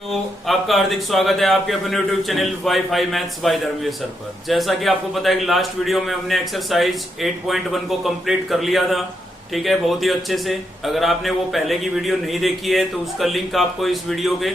तो आपका हार्दिक स्वागत है आपके अपने YouTube channel wifi maths by Dharmveer sir पर। जैसा कि आपको पता है कि लास्ट वीडियो में हमने एक्सरसाइज 8.1 को कंप्लीट कर लिया था। ठीक है, बहुत ही अच्छे से। अगर आपने वो पहले की वीडियो नहीं देखी है तो उसका लिंक आपको इस वीडियो के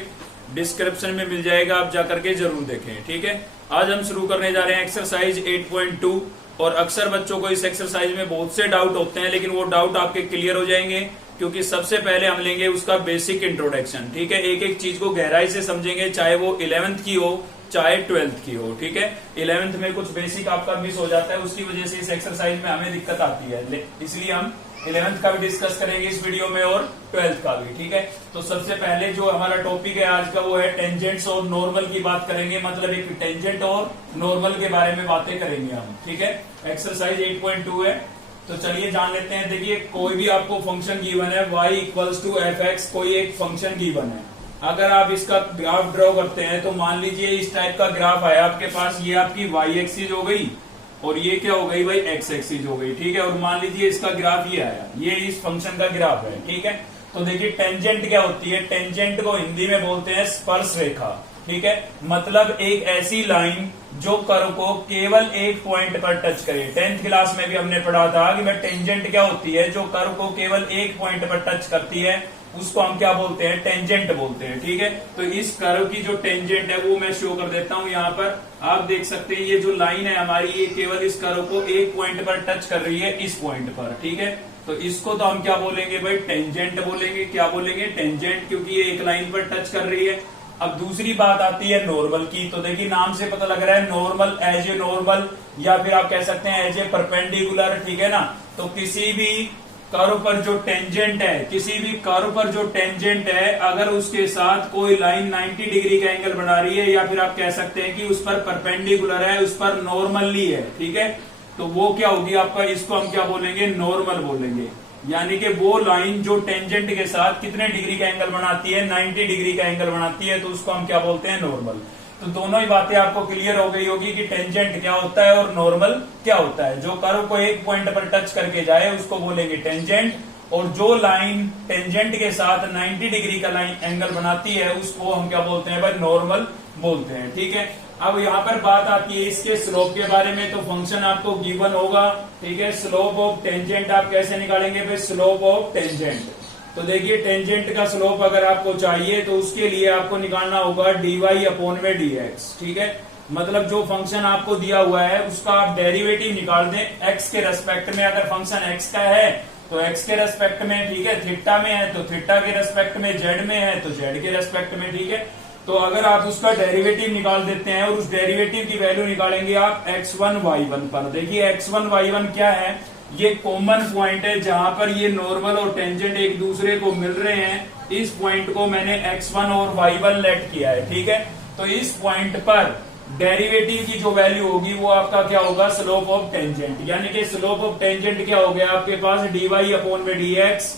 डिस्क्रिप्शन में मिल जाएगा, आप जाकर के जरूर देखें। ठीक है, आज हम शुरू करने जा रहे हैं एक्सरसाइज 8.2। और अक्सर बच्चों को इस एक्सरसाइज में बहुत से डाउट होते हैं, लेकिन वो डाउट आपके क्लियर हो जाएंगे क्योंकि सबसे पहले हम लेंगे उसका बेसिक इंट्रोडक्शन। ठीक है, एक एक चीज को गहराई से समझेंगे, चाहे वो 11th की हो चाहे 12th की हो। ठीक है, 11th में कुछ बेसिक आपका मिस हो जाता है, उसकी वजह से इस एक्सरसाइज में हमें दिक्कत आती है, इसलिए हम 11th का भी डिस्कस करेंगे इस वीडियो में और 12th का भी। ठीक है, तो सबसे पहले जो हमारा टॉपिक है आज का वो है टेंजेंट्स और नॉर्मल की बात करेंगे, मतलब एक टेंजेंट और नॉर्मल के बारे में बातें करेंगे हम। ठीक है, एक्सरसाइज 8.2 है, तो चलिए जान लेते हैं। देखिए, कोई भी आपको फंक्शन गिवन है y equals to f x, कोई एक फंक्शन गिवन है। अगर आप इसका ग्राफ ड्रॉ करते हैं तो मान लीजिए इस टाइप का ग्राफ आया आपके पास, ये आपकी y एक्सिस हो गई और ये क्या हो गई भाई x एक्सिस हो गई। ठीक है, और मान लीजिए इसका ग्राफ ये आया, ये इस फंक्शन का ग्राफ है। ठीक है, तो देखिए टेंजेंट क्या होती है, टेंजेंट को हिंदी में बोलते हैं स्पर्श रेखा। ठीक है, मतलब एक ऐसी लाइन जो कर्व को केवल एक पॉइंट पर टच करे। 10th क्लास में भी हमने पढ़ा था कि भाई टेंजेंट क्या होती है, जो कर्व को केवल एक पॉइंट पर टच करती है उसको हम क्या बोलते हैं, टेंजेंट बोलते हैं। ठीक है, तो इस कर्व की जो टेंजेंट है वो मैं शो कर देता हूं। यहाँ पर आप देख सकते हैं ये जो लाइन है हमारी, ये केवल इस कर्व को एक पॉइंट पर टच कर रही है, इस पॉइंट पर। ठीक है, तो इसको तो हम क्या बोलेंगे भाई, टेंजेंट बोलेंगे। क्या बोलेंगे, टेंजेंट, क्योंकि ये एक लाइन पर टच कर रही है। अब दूसरी बात आती है नॉर्मल की, तो देखिए नाम से पता लग रहा है नॉर्मल, एज ए नॉर्मल, या फिर आप कह सकते हैं एज ए परपेंडिकुलर। ठीक है ना, तो किसी भी कर्व पर जो टेंजेंट है, किसी भी कर्व पर जो टेंजेंट है, अगर उसके साथ कोई लाइन 90 डिग्री का एंगल बना रही है, या फिर आप कह सकते हैं कि उस पर परपेंडिकुलर है, उस पर नॉर्मली है। ठीक है, तो वो क्या होगी आपका, इसको हम क्या बोलेंगे, नॉर्मल बोलेंगे। यानी कि वो लाइन जो टेंजेंट के साथ कितने डिग्री का एंगल बनाती है, 90 डिग्री का एंगल बनाती है, तो उसको हम क्या बोलते हैं, नॉर्मल। तो दोनों ही बातें आपको क्लियर हो गई होगी कि टेंजेंट क्या होता है और नॉर्मल क्या होता है। जो कर्व को एक पॉइंट पर टच करके जाए उसको बोलेंगे टेंजेंट, और जो लाइन टेंजेंट के साथ 90 डिग्री का लाइन एंगल बनाती है उसको हम क्या बोलते हैं भाई, नॉर्मल बोलते हैं। ठीक है, अब यहाँ पर बात आती है इसके स्लोप के बारे में, तो फंक्शन आपको गिवन होगा। ठीक है, स्लोप ऑफ टेंजेंट आप कैसे निकालेंगे भाई, स्लोप ऑफ टेंजेंट। तो देखिए टेंजेंट का स्लोप अगर आपको चाहिए तो उसके लिए आपको निकालना होगा dy अपॉन में dx। ठीक है, मतलब जो फंक्शन आपको दिया हुआ है उसका आप डेरिवेटिव निकाल दें x के रेस्पेक्ट में। अगर फंक्शन x का है तो x के रेस्पेक्ट में, ठीक है, थीटा में है तो थीटा के रेस्पेक्ट में, z में है तो z के रेस्पेक्ट में। ठीक है, तो अगर आप उसका डेरिवेटिव निकाल देते हैं और उस डेरिवेटिव की वैल्यू निकालेंगे आप x1 y1 पर। देखिए x1 y1 क्या है, ये कॉमन पॉइंट है जहां पर ये नॉर्मल और टेंजेंट एक दूसरे को मिल रहे हैं। इस पॉइंट को मैंने x1 और y1 लेट किया है। ठीक है, तो इस पॉइंट पर डेरिवेटिव की जो वैल्यू होगी वो आपका क्या होगा, स्लोप ऑफ टेंजेंट। यानी कि स्लोप ऑफ टेंजेंट क्या हो गया आपके पास, dy अपॉन में dx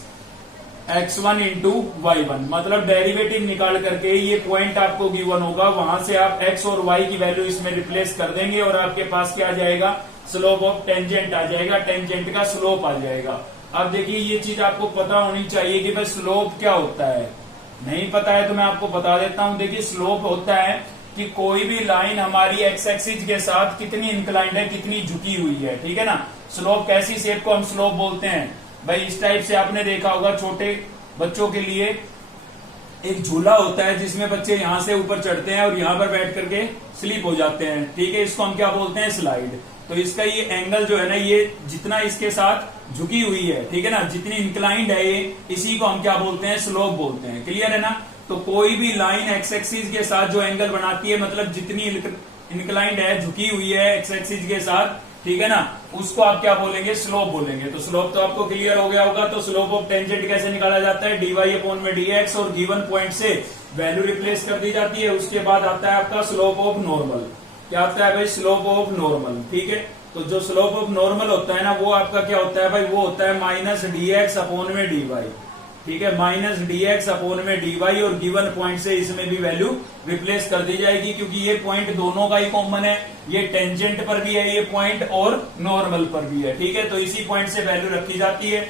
x1 इंटू y1, मतलब डेरिवेटिव निकाल करके ये पॉइंट आपको गिवन होगा, वहां से आप x और y की वैल्यू इसमें रिप्लेस कर देंगे और आपके पास क्या आ जाएगा, स्लोप ऑफ टेंजेंट आ जाएगा, टेंजेंट का स्लोप आ जाएगा। अब देखिए ये चीज आपको पता होनी चाहिए कि भाई स्लोप क्या होता है। नहीं पता है तो मैं आपको बता देता हूं। देखिए स्लोप होता है कि कोई भी लाइन हमारी एक्स एक्सिस के साथ कितनी इंक्लाइंड है, कितनी झुकी हुई है। ठीक है ना, स्लोप कैसी शेप को हम स्लोप बोलते हैं भाई, इस टाइप से आपने देखा होगा छोटे बच्चों के लिए एक झूला होता है जिसमें बच्चे यहां से ऊपर चढ़ते हैं और यहां पर बैठ करके स्लीप हो जाते हैं। ठीक है, इसको हम क्या बोलते हैं, स्लाइड। तो इसका ये एंगल जो है ना, ये जितना इसके साथ झुकी हुई है, ठीक है ना, जितनी इंक्लाइंड है ये, इसी को हम क्या बोलते हैं, स्लोप बोलते हैं। क्लियर है ना, तो कोई भी लाइन एक्स एक्सिस के साथ जो एंगल बनाती है, मतलब जितनी इंक्लाइंड है, झुकी हुई है एक्स एक्सिस के साथ, ठीक है ना, उसको आप क्या बोलेंगे, स्लोप बोलेंगे। तो स्लोप तो आपको क्लियर हो गया होगा। तो स्लोप ऑफ टेंजेंट कैसे निकाला जाता है, dy अपॉन में dx, और गिवन पॉइंट से वैल्यू रिप्लेस कर दी जाती है। उसके बाद आता है आपका स्लोप ऑफ नॉर्मल। क्या आता है भाई, स्लोप ऑफ नॉर्मल। ठीक है, तो जो स्लोप ऑफ नॉर्मल होता है ना, वो आपका क्या होता है भाई, वो होता है माइनस dx अपॉन में dy। ठीक है, माइनस dx अपॉन में dy, और गिवन पॉइंट से इसमें भी वैल्यू रिप्लेस कर दी जाएगी, क्योंकि ये पॉइंट दोनों का ही कॉमन है। ये टेंजेंट पर भी है ये पॉइंट और नॉर्मल पर भी है। ठीक है, तो इसी पॉइंट से वैल्यू रखी जाती है।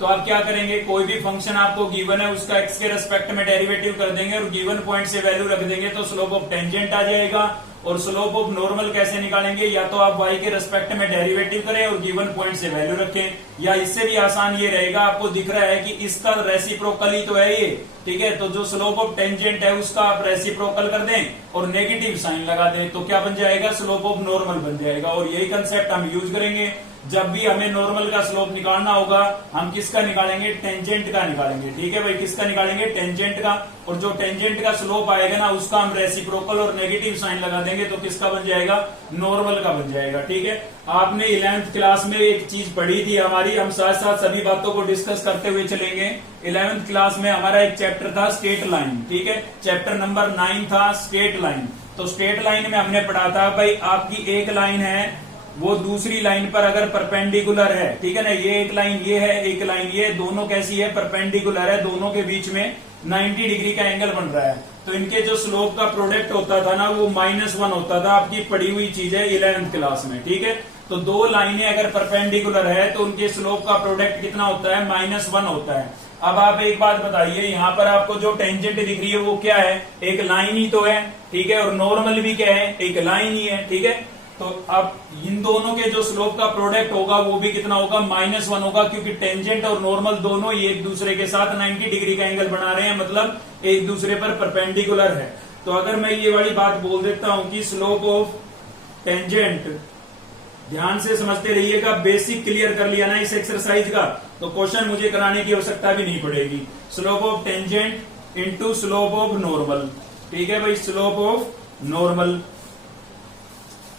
तो आप क्या करेंगे, कोई भी फंक्शन आपको गिवन है उसका एक्स के रेस्पेक्ट में डेरिवेटिव कर देंगे और गिवन पॉइंट से वैल्यू रख देंगे तो स्लोप ऑफ टेंजेंट आ जाएगा। और स्लोप ऑफ नॉर्मल कैसे निकालेंगे, या तो आप y के रेस्पेक्ट में डेरिवेटिव करें और गिवन पॉइंट से वैल्यू रखें, या इससे भी आसान ये रहेगा, आपको दिख रहा है कि इसका रेसिप्रोकल ही तो है ये, ठीक है, तो जो स्लोप ऑफ टेंजेंट है उसका आप रेसिप्रोकल कर दें और नेगेटिव साइन लगा दें तो क्या बन जाएगा, स्लोप ऑफ नॉर्मल बन जाएगा। और यही कंसेप्ट हम यूज करेंगे जब भी हमें नॉर्मल का स्लोप निकालना होगा। हम किसका निकालेंगे, टेंजेंट का निकालेंगे, ठीक है भाई, किसका निकालेंगे, टेंजेंट का। और जो टेंजेंट का स्लोप आएगा ना उसका हम रेसिप्रोकल और नेगेटिव साइन लगा देंगे तो किसका बन जाएगा, नॉर्मल का बन जाएगा, ठीक है। आपने 11th क्लास में एक चीज पढ़ी थी हमारी, हम साथ साथ सभी बातों को डिस्कस करते हुए चलेंगे। 11th क्लास में हमारा एक चैप्टर था स्ट्रेट लाइन, ठीक है, चैप्टर नंबर 9 था स्ट्रेट लाइन। तो स्ट्रेट लाइन में हमने पढ़ा था भाई आपकी एक लाइन है वो दूसरी लाइन पर अगर परपेंडिकुलर है, ठीक है ना, ये एक लाइन ये है, एक लाइन ये, दोनों कैसी है, परपेंडिकुलर है, दोनों के बीच में 90 डिग्री का एंगल बन रहा है। तो इनके जो स्लोप का प्रोडक्ट होता था ना वो -1 होता था, आपकी पढ़ी हुई चीज है 11th क्लास में, ठीक है। तो दो लाइनें अगर परपेंडिकुलर है तो उनके स्लोप का प्रोडक्ट कितना होता है, -1 होता है। अब आप एक बात बताइए, यहाँ पर आपको जो टेंजेंट दिख रही है वो क्या है, एक लाइन ही तो है, ठीक है, और नॉर्मल भी क्या है, एक लाइन ही है, ठीक है। तो अब इन दोनों के जो स्लोप का प्रोडक्ट होगा वो भी कितना होगा, -1 होगा, क्योंकि टेंजेंट और नॉर्मल दोनों ही एक दूसरे के साथ 90 डिग्री का एंगल बना रहे हैं, मतलब एक दूसरे पर परपेंडिकुलर है। तो अगर मैं ये वाली बात बोल देता हूं कि स्लोप ऑफ टेंजेंट, ध्यान से समझते रहिएगा, बेसिक क्लियर कर लिया ना इस एक्सरसाइज का तो क्वेश्चन मुझे कराने की आवश्यकता भी नहीं पड़ेगी। Slope of tangent into slope of normal, ठीक है भाई, स्लोप ऑफ नॉर्मल,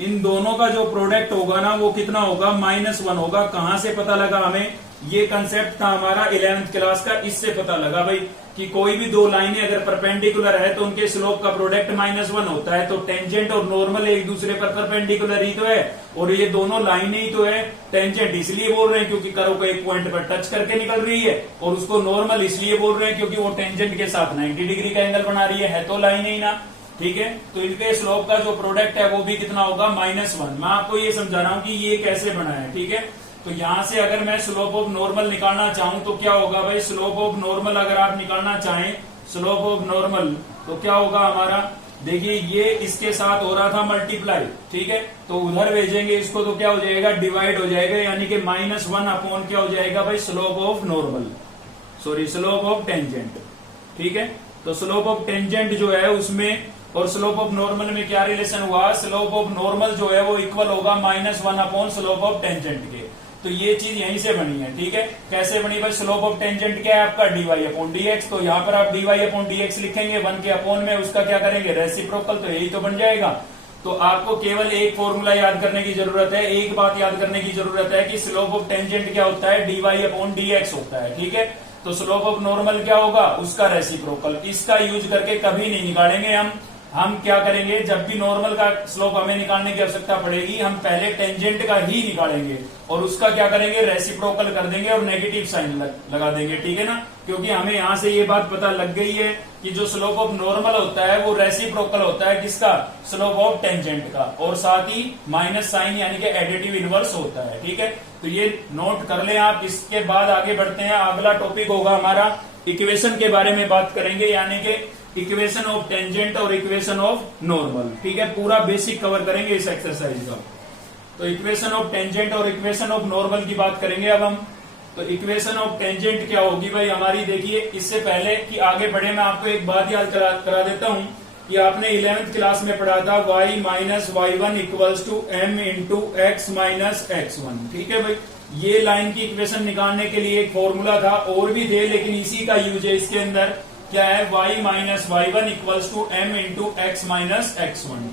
इन दोनों का जो प्रोडक्ट होगा ना वो कितना होगा, -1 होगा। कहां से पता लगा हमें, ये कंसेप्ट था हमारा 11th क्लास का, इससे पता लगा भाई कि कोई भी दो लाइनें अगर परपेंडिकुलर है तो उनके स्लोप का प्रोडक्ट -1 होता है। तो टेंजेंट और नॉर्मल एक दूसरे पर परपेंडिकुलर ही तो है और ये दोनों लाइनें ही तो है। टेंजेंट इसलिए बोल रहे हैं क्योंकि कर्व को एक पॉइंट पर टच करके निकल रही है, और उसको नॉर्मल इसलिए बोल रहे हैं क्योंकि वो टेंजेंट के साथ 90 डिग्री का एंगल बना रही है तो लाइन ही ना, ठीक है। तो इनके स्लोप का जो प्रोडक्ट है वो भी कितना होगा, -1। मैं आपको ये समझा रहा हूं कि ये कैसे बना है, ठीक है। तो यहां से अगर मैं स्लोप ऑफ नॉर्मल निकालना चाहूं तो क्या होगा भाई, स्लोप ऑफ नॉर्मल अगर आप निकालना चाहें स्लोप ऑफ नॉर्मल तो क्या होगा हमारा, देखिए ये इसके साथ हो रहा था मल्टीप्लाई, ठीक है, तो उधर भेजेंगे इसको तो क्या हो जाएगा, डिवाइड हो जाएगा, यानी कि -1 अपॉन क्या हो जाएगा भाई, slope of normal, sorry slope of tangent, ठीक है। तो स्लोप ऑफ टेंजेंट जो है उसमें और स्लोप ऑफ नॉर्मल में क्या रिलेशन हुआ, स्लोप ऑफ नॉर्मल जो है वो इक्वल होगा -1 अपॉन स्लोप ऑफ टेंजेंट के। तो ये चीज यहीं से बनी है, ठीक है। कैसे बनी भाई, स्लोप ऑफ टेंजेंट क्या है आपका, dy अपॉन dx, तो यहाँ पर आप dy अपॉन dx लिखेंगे, 1 के अपॉन में उसका क्या करेंगे, रेसिप्रोकल, तो यही तो बन जाएगा। तो आपको केवल एक फॉर्मूला याद करने की जरूरत है, एक बात याद करने की जरूरत है कि स्लोप ऑफ टेंजेंट क्या होता है, dy अपॉन dx होता है, ठीक है। तो स्लोप ऑफ नॉर्मल क्या होगा, उसका रेसिप्रोकल। इसका यूज करके कभी नहीं निकालेंगे हम क्या करेंगे, जब भी नॉर्मल का स्लोप हमें निकालने की आवश्यकता पड़ेगी हम पहले टेंजेंट का ही निकालेंगे और उसका क्या करेंगे, रेसिप्रोकल कर देंगे और नेगेटिव साइन लगा देंगे, ठीक है ना। क्योंकि हमें यहां से ये बात पता लग गई है कि जो स्लोप ऑफ नॉर्मल होता है वो रेसिप्रोकल होता है किसका, स्लोप ऑफ टेंजेंट का, और साथ ही माइनस साइन यानी कि एडिटिव इनवर्स होता है, ठीक है। तो ये नोट कर ले आप। इसके बाद आगे बढ़ते हैं, अगला टॉपिक होगा हमारा इक्वेशन के बारे में बात करेंगे, यानी कि इक्वेशन ऑफ टेंजेंट और इक्वेशन ऑफ नॉर्मल, ठीक है, पूरा बेसिक कवर करेंगे इस एक्सरसाइज का। तो इक्वेशन ऑफ टेंजेंट और इक्वेशन ऑफ नॉर्मल की बात करेंगे अब हम। तो इक्वेशन ऑफ टेंजेंट क्या होगी भाई हमारी, देखिए इससे पहले कि आगे बढ़े मैं आपको एक बात याद करा देता हूं कि आपने 11th क्लास में पढ़ा था y minus y1 equals to m into x minus x1, ठीक है भाई। ये लाइन की इक्वेशन निकालने के लिए एक फॉर्मूला था, और भी थे लेकिन इसी का यूज है इसके अंदर। क्या है, y minus y1 equals to m into x minus x1।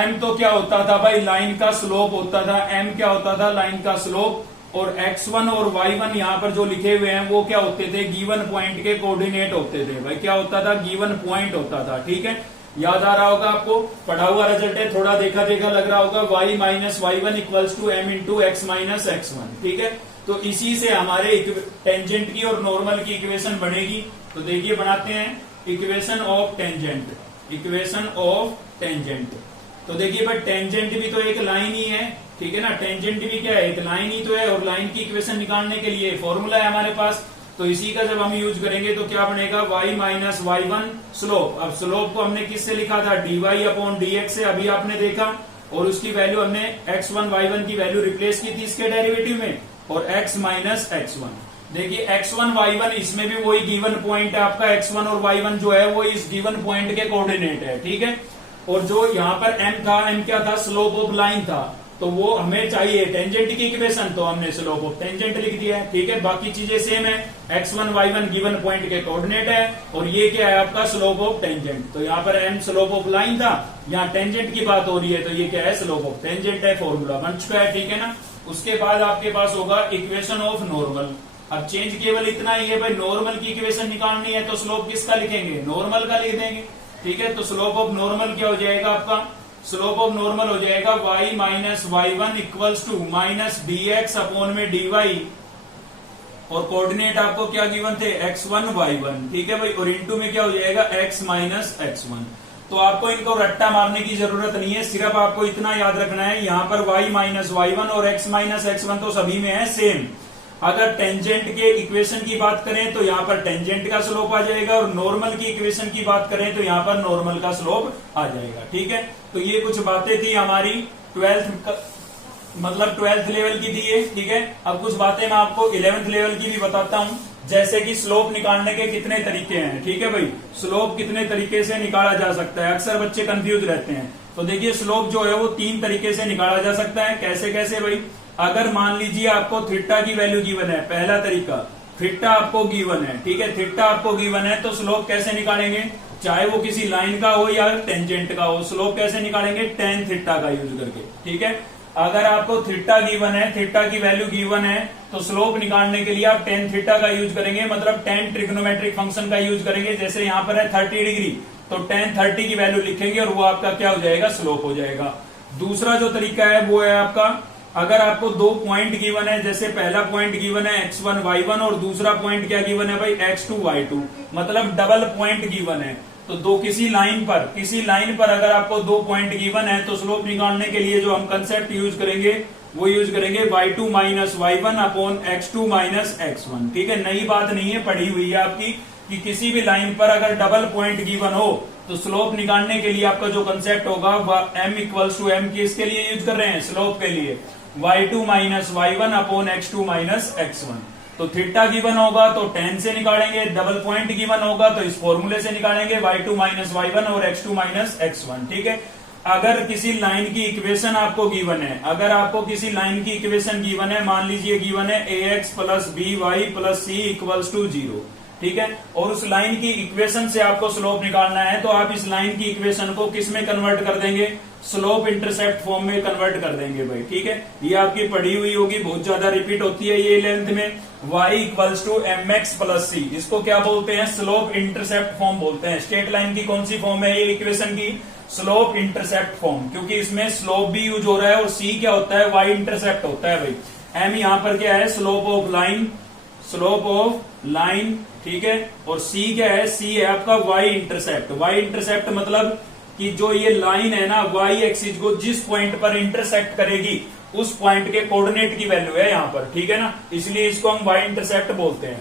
m तो क्या होता था भाई, लाइन का स्लोप होता था, m क्या होता था, लाइन का स्लोप, और x1 और y1 यहाँ पर जो लिखे हुए हैं वो क्या होते थे, गिवन पॉइंट के कोऑर्डिनेट होते थे भाई। क्या होता था, गिवन पॉइंट होता था, ठीक है। याद आ रहा होगा आपको, पढ़ा हुआ रिजल्ट है, थोड़ा देखा देखा लग रहा होगा। y minus y1 equals to m into x minus x1, ठीक है। तो इसी से हमारे टेंजेंट की और नॉर्मल की इक्वेशन बनेगी। तो देखिए बनाते हैं equation of tangent, equation of tangent. तो देखिए भाई टेंजेंट भी तो एक लाइन ही है, ठीक है ना, टेंजेंट भी क्या है, एक लाइन ही तो है, और लाइन की इक्वेशन निकालने के लिए फॉर्मूला है हमारे पास। तो इसी का जब हम यूज करेंगे तो क्या बनेगा, y माइनस y1 स्लोप। अब स्लोप को हमने किससे लिखा था, dy अपॉन dx से, अभी आपने देखा, और उसकी वैल्यू हमने x1 y1 की वैल्यू रिप्लेस की थी इसके डेरिवेटिव में, और x माइनस x1। देखिए x1 y1 इसमें भी वही गिवन पॉइंट है आपका, x1 और y1 जो है वो इस गिवन पॉइंट के कोऑर्डिनेट है, ठीक है। और जो यहाँ पर m था, m क्या था, स्लोप ऑफ लाइन था, तो वो हमें चाहिए टेंजेंट की इक्वेशन, तो हमने स्लोप ऑफ टेंजेंट लिख दिया है, ठीक है। बाकी चीजें सेम है, x1 y1 गिवन पॉइंट के कोऑर्डिनेट है, और ये क्या है आपका स्लोप ऑफ टेंजेंट। तो यहाँ पर m स्लोप ऑफ लाइन था, यहाँ टेंजेंट की बात हो रही है, तो ये क्या है, स्लोप ऑफ टेंजेंट है, फॉर्मूला बन चुका है, ठीक है ना। उसके बाद आपके पास होगा इक्वेशन ऑफ नॉर्मल। अब चेंज केवल इतना ही है भाई, नॉर्मल की इक्वेशन निकालनी है तो स्लोप किसका लिखेंगे, नॉर्मल का लिख देंगे, ठीक है। तो स्लोप ऑफ नॉर्मल क्या हो जाएगा आपका, स्लोप ऑफ नॉर्मल हो जाएगा y minus y1 equals to minus dx upon में dy, और कोऑर्डिनेट आपको क्या गिवन थे, x1 y1, ठीक है भाई, और इंटू में क्या हो जाएगा x माइनस x1। तो आपको इनको रट्टा मारने की जरूरत नहीं है, सिर्फ आपको इतना याद रखना है, यहाँ पर y माइनस y1 और x माइनस x1 तो सभी में है सेम। अगर टेंजेंट के इक्वेशन की बात करें तो यहाँ पर टेंजेंट का स्लोप आ जाएगा, और नॉर्मल की इक्वेशन की बात करें तो यहाँ पर नॉर्मल का स्लोप आ जाएगा, ठीक है। तो ये कुछ बातें थी हमारी 12th लेवल की थी ये, ठीक है। अब कुछ बातें मैं आपको 11th लेवल की भी बताता हूँ, जैसे कि स्लोप निकालने के कितने तरीके हैं, ठीक है भाई। स्लोप कितने तरीके से निकाला जा सकता है, अक्सर बच्चे कंफ्यूज रहते हैं। तो देखिए स्लोप जो है वो 3 तरीके से निकाला जा सकता है। कैसे कैसे भाई, अगर मान लीजिए आपको थीटा की वैल्यू गिवन है, पहला तरीका, थीटा आपको गिवन है, ठीक है, थीटा आपको गिवन है, तो स्लोप कैसे निकालेंगे, चाहे वो किसी लाइन का हो या टेंजेंट का हो, स्लोप कैसे निकालेंगे, टेन थीटा का यूज करके, ठीक है। अगर आपको थीटा गिवन है, थीटा की वैल्यू गिवन है, तो स्लोप निकालने के लिए आप टेन थीटा का यूज करेंगे, मतलब टेन ट्रिग्नोमेट्रिक फंक्शन का यूज करेंगे। जैसे यहाँ पर है 30 डिग्री, तो टेन 30 की वैल्यू लिखेंगे और वो आपका क्या हो जाएगा, स्लोप हो जाएगा। दूसरा जो तरीका है वो है आपका, अगर आपको 2 पॉइंट गिवन है, जैसे पहला पॉइंट गिवन है x1 y1 और दूसरा पॉइंट क्या गिवन है भाई, x2 y2, मतलब डबल पॉइंट गिवन है, तो किसी लाइन पर अगर आपको 2 पॉइंट गिवन है, तो स्लोप निकालने के लिए जो हम कंसेप्ट यूज करेंगे वो यूज करेंगे y2 minus y1 upon x2 minus x1, ठीक है। नई बात नहीं है, पढ़ी हुई है आपकी, कि किसी भी लाइन पर अगर डबल पॉइंट गिवन हो तो स्लोप निकालने के लिए आपका जो कंसेप्ट होगा वह m इक्वल्स टू m किसके लिए यूज कर रहे हैं, स्लोप के लिए, y2 minus y1 upon x2 minus x1। तो थीटा गिवन होगा तो 10 से निकालेंगे, डबल पॉइंट गिवन होगा तो इस फॉर्मूले से निकालेंगे, y2 माइनस y1 और x2 माइनस x1, ठीक है। अगर किसी लाइन की इक्वेशन आपको गिवन है, अगर आपको किसी लाइन की इक्वेशन गिवन है, मान लीजिए गिवन है ax plus by plus c equals to 0, ठीक है, और उस लाइन की इक्वेशन से आपको स्लोप निकालना है, तो आप इस लाइन की इक्वेशन को किस में कन्वर्ट कर देंगे, स्लोप इंटरसेप्ट फॉर्म में कन्वर्ट कर देंगे भाई, ठीक है। ये आपकी पढ़ी हुई होगी, बहुत ज्यादा रिपीट होती है ये 11th में, y equals to mx plus c, इसको क्या बोलते हैं, स्लोप इंटरसेप्ट फॉर्म बोलते हैं। स्ट्रेट लाइन की कौन सी फॉर्म है ये इक्वेशन की, स्लोप इंटरसेप्ट फॉर्म, क्योंकि इसमें स्लोप भी यूज हो रहा है और c क्या होता है, y इंटरसेप्ट होता है भाई। m यहाँ पर क्या है, स्लोप ऑफ लाइन, ठीक है, और c क्या है, c है आपका y इंटरसेप्ट मतलब कि जो ये लाइन है ना, y एक्सिस को जिस पॉइंट पर इंटरसेक्ट करेगी उस पॉइंट के कोऑर्डिनेट की वैल्यू है यहाँ पर, ठीक है ना, इसलिए इसको हम y इंटरसेप्ट बोलते हैं।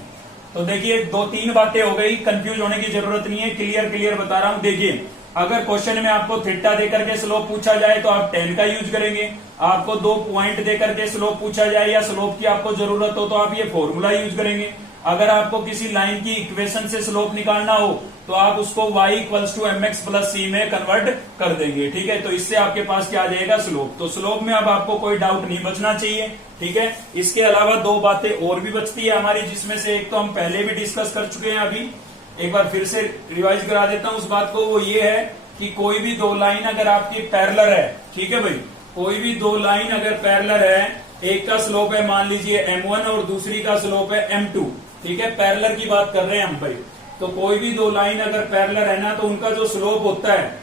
तो देखिए 2-3 बातें हो गई, कंफ्यूज होने की जरूरत नहीं है, क्लियर बता रहा हूं। देखिए अगर क्वेश्चन में आपको थीटा देकर के स्लोप पूछा जाए तो आप 10 का यूज करेंगे, आपको 2 पॉइंट देकर के स्लोप पूछा जाए या स्लोप की आपको जरूरत हो तो आप ये फॉर्मूला यूज करेंगे। अगर आपको किसी लाइन की इक्वेशन से स्लोप निकालना हो तो आप उसको y equals to mx plus c में कन्वर्ट कर देंगे, ठीक है। तो इससे आपके पास क्या आ जाएगा, स्लोप। तो स्लोप में अब आपको कोई डाउट नहीं बचना चाहिए, ठीक है। इसके अलावा 2 बातें और भी बचती है हमारी, जिसमें से एक तो हम पहले भी डिस्कस कर चुके हैं, अभी एक बार फिर से रिवाइज करा देता हूं उस बात को। वो ये है कि कोई भी 2 लाइन अगर आपकी पैरेलल है, ठीक है भाई, कोई भी 2 लाइन अगर पैरेलल है, एक का स्लोप है मान लीजिए m1 और दूसरी का स्लोप है m2, ठीक है, पैरेलल की बात कर रहे हैं हम भाई। तो कोई भी 2 लाइन अगर पैरेलल है ना, तो उनका जो स्लोप होता है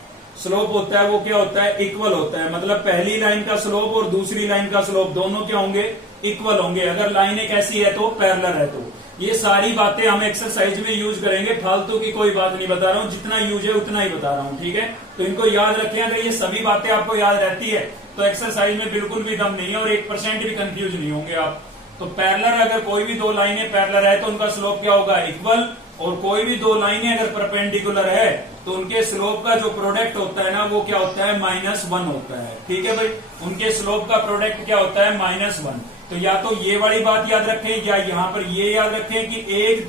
वो क्या होता है, इक्वल होता है। मतलब पहली लाइन का स्लोप और दूसरी लाइन का स्लोप दोनों क्या होंगे, इक्वल होंगे, अगर लाइन एक ऐसी है तो पैरेलल है तो। ये सारी बातें हम एक्सरसाइज में यूज करेंगे, फालतू की कोई बात नहीं बता रहा हूँ, जितना यूज है उतना ही बता रहा हूँ, ठीक है। तो इनको याद रखें, अगर ये सभी बातें आपको याद रहती है तो एक्सरसाइज में बिल्कुल भी दम नहीं है और 1% भी कंफ्यूज नहीं होंगे आप। तो पैरेलल अगर कोई भी दो लाइनें पैरेलल है तो उनका स्लोप क्या होगा, इक्वल। और कोई भी दो लाइनें अगर परपेंडिकुलर है तो उनके स्लोप का जो प्रोडक्ट होता है ना वो क्या होता है, -1 होता है, ठीक है भाई। उनके स्लोप का प्रोडक्ट क्या होता है, -1। तो या तो ये वाली बात याद रखें या यहाँ पर ये याद रखें कि एक